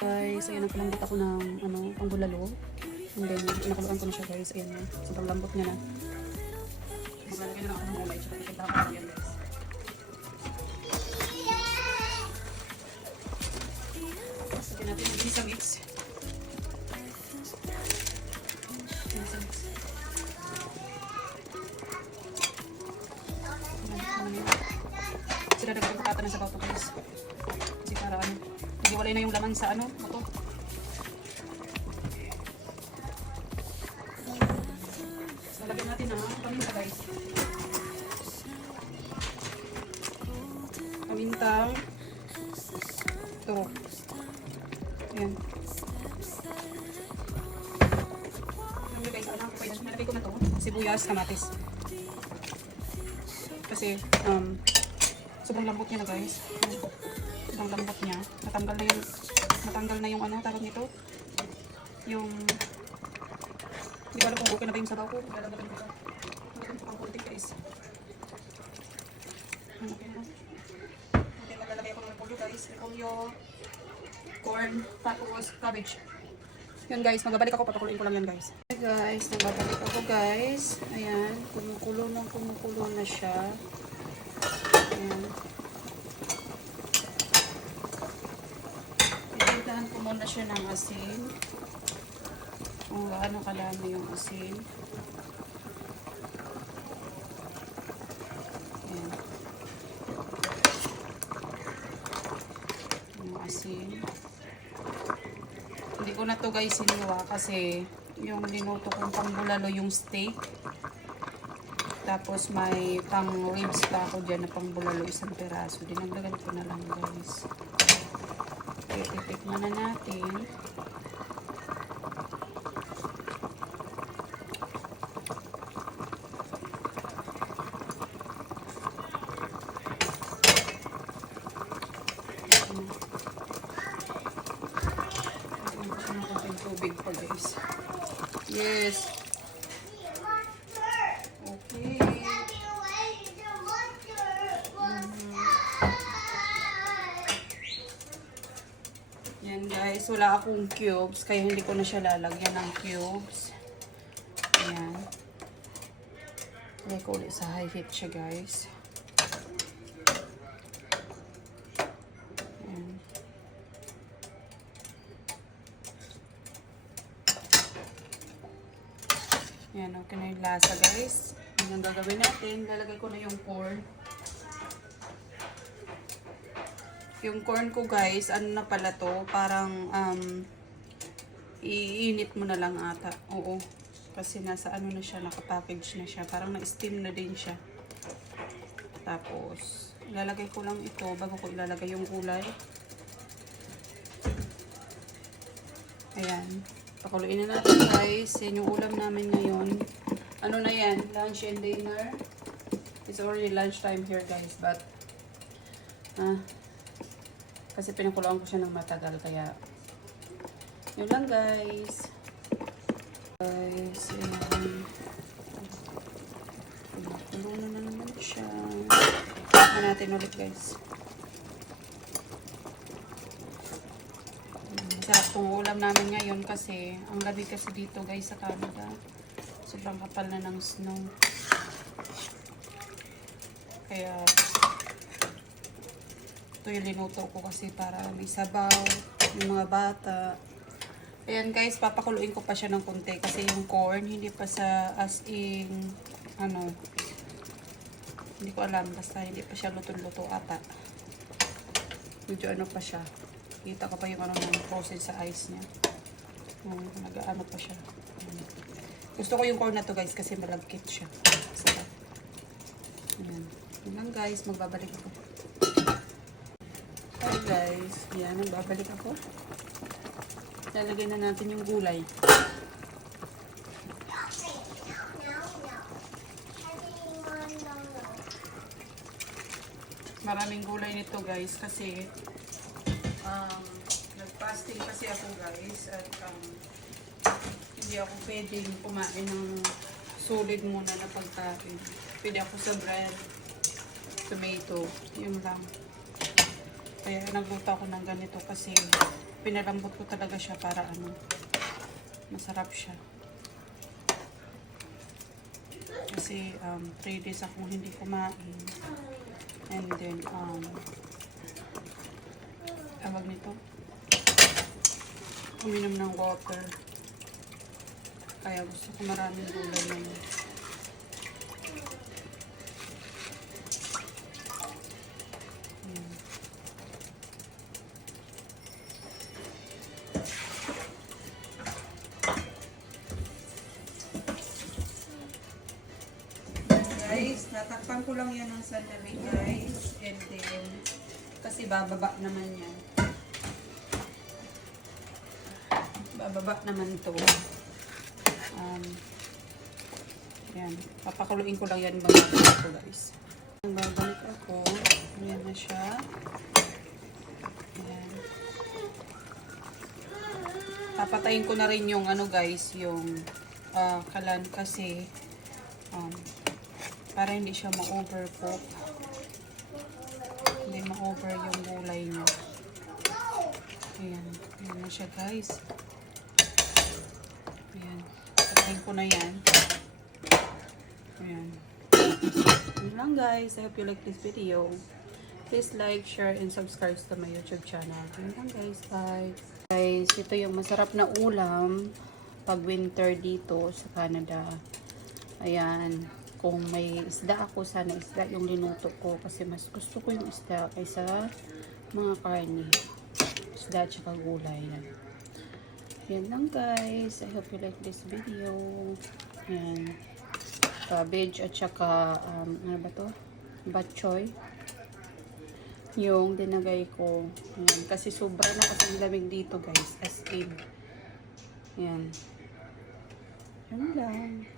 Guys, ayan, nagpalambot ako ng pangbulalo. And then, pinakuluan ko na siya guys. Ayan, sobrang lambot niya na. Maglalagay na lang ako ng gulay. Tsaka ikinta ako yan guys. Lagyan natin yung isa mix. Sila nagpapakata ko ng sabaw to guys. Kasi para hindi walay na yung laman sa ito. So, lagyan natin na paminta guys. Pamintang ito. Ayan. Guys, nalagay ko na to. Sibuyas, kamatis. Kasi, sobrang lambot niya na guys. Sobrang lambot niya. Natanggal na yung tawag nito. Yung, hindi ko alam kung okay na ba yung sabaw ko. Lalagyan ko. Lalagyan ko pang konti guys. Okay na. Okay, maglalagay ako ng repolyo guys. Repolyo, corn, tapos cabbage. Yun guys, magbabalik ako. Papakuluin ko lang yan guys. Okay guys, nagbabalik ako guys. Ayan, kumukulo na siya. Ayan. Itintahan ko muna siya ng asin. Kung gaano kalami yung asin. Ayan. Yung asin. Hindi ko na to guys siniwa kasi yung linuto kong pangbulalo yung steak. Tapos may pang ribs pa ako dyan na pangbulalo, isang peraso. Dinagdagan ko na lang guys. Okay, titikman na natin. Tubig pa guys. Yes. Okay. Yan guys, wala akong cubes kaya hindi ko na siya lalagyan ng cubes. Ayan. Lagay ko ulit sa high heat siya guys. Yan, okay na yung lasa guys. Yan ang gagawin natin. Lalagay ko na yung corn. Yung corn ko guys, ano na pala to? Parang iinit mo na lang ata. Oo. Kasi nasa na siya, nakapackage na siya. Parang na-steam na din siya. Tapos, ilalagay ko lang ito bago ko ilalagay yung gulay. Ayan. Pakuluin na natin guys. Yan yung ulam namin ngayon. Ano na yan? Lunch and dinner. It's already lunch time here guys. But, kasi pinakuluan ko siya ng matagal. Kaya, yun lang guys. Guys, ayan. Pinakulo na naman siya. Tignan natin ulit guys. Sarap tong ulam namin ngayon kasi ang lamig kasi dito guys sa Canada. Sobrang kapal na ng snow. Kaya ito yung linuto ko kasi para may sabaw, yung mga bata. Ayan guys, papakuluin ko pa siya ng konti kasi yung corn hindi pa sa as in hindi ko alam, basta hindi pa siya luto-luto ata. Medyo pa siya. Kita ko pa yung ng process sa ice niya. Nag-ano pa siya. Gusto ko yung corn na to guys kasi malagkit siya. Sarap. Ayan. Yan lang guys, magbabalik ako. Hi guys. Yan, magbabalik ako. Lalagay na natin yung gulay. Maraming gulay nito guys kasi nag-fasting kasi ako guys at hindi ako pwedeng kumain ng solid muna na pagkain. Pwede ako sa bread, tomato, yun lang. Kaya nagluto ako ng ganito kasi pinalambot ko talaga siya para ano, masarap siya. Kasi 3 days akong hindi kumain. And then tawag nito, uminom ng water. Kaya gusto ko maraming gulay yun. Guys, natakpan ko lang yan ng sandali guys. And then, kasi bababa naman yan. Bababa naman to. Yan. Papakuluin ko lang yan babalik ko guys. Babalik ako. Yan na siya. Yan. Papatayin ko na rin yung ano guys, yung kalan kasi para hindi siya ma-overcook. Hindi ma-over yung gulay niya. Ayan. Ayan na siya guys. Ayan. Patayin ko na yan. Ayan. Yun lang guys. I hope you like this video. Please like, share, and subscribe to my YouTube channel. Yun lang guys. Bye. Guys, ito yung masarap na ulam pag winter dito sa Canada. Ayan. Kung may isda ako, sana isda yung linuto ko. Kasi mas gusto ko yung isda kaysa mga karne. Isda at saka gulay. Yan lang guys. I hope you like this video. Yan. Cabbage at saka, ano ba to? Bok choy. Yung dinagay ko. Yan. Kasi sobra na kasi lamig dito guys. As in. Yan. Yan lang.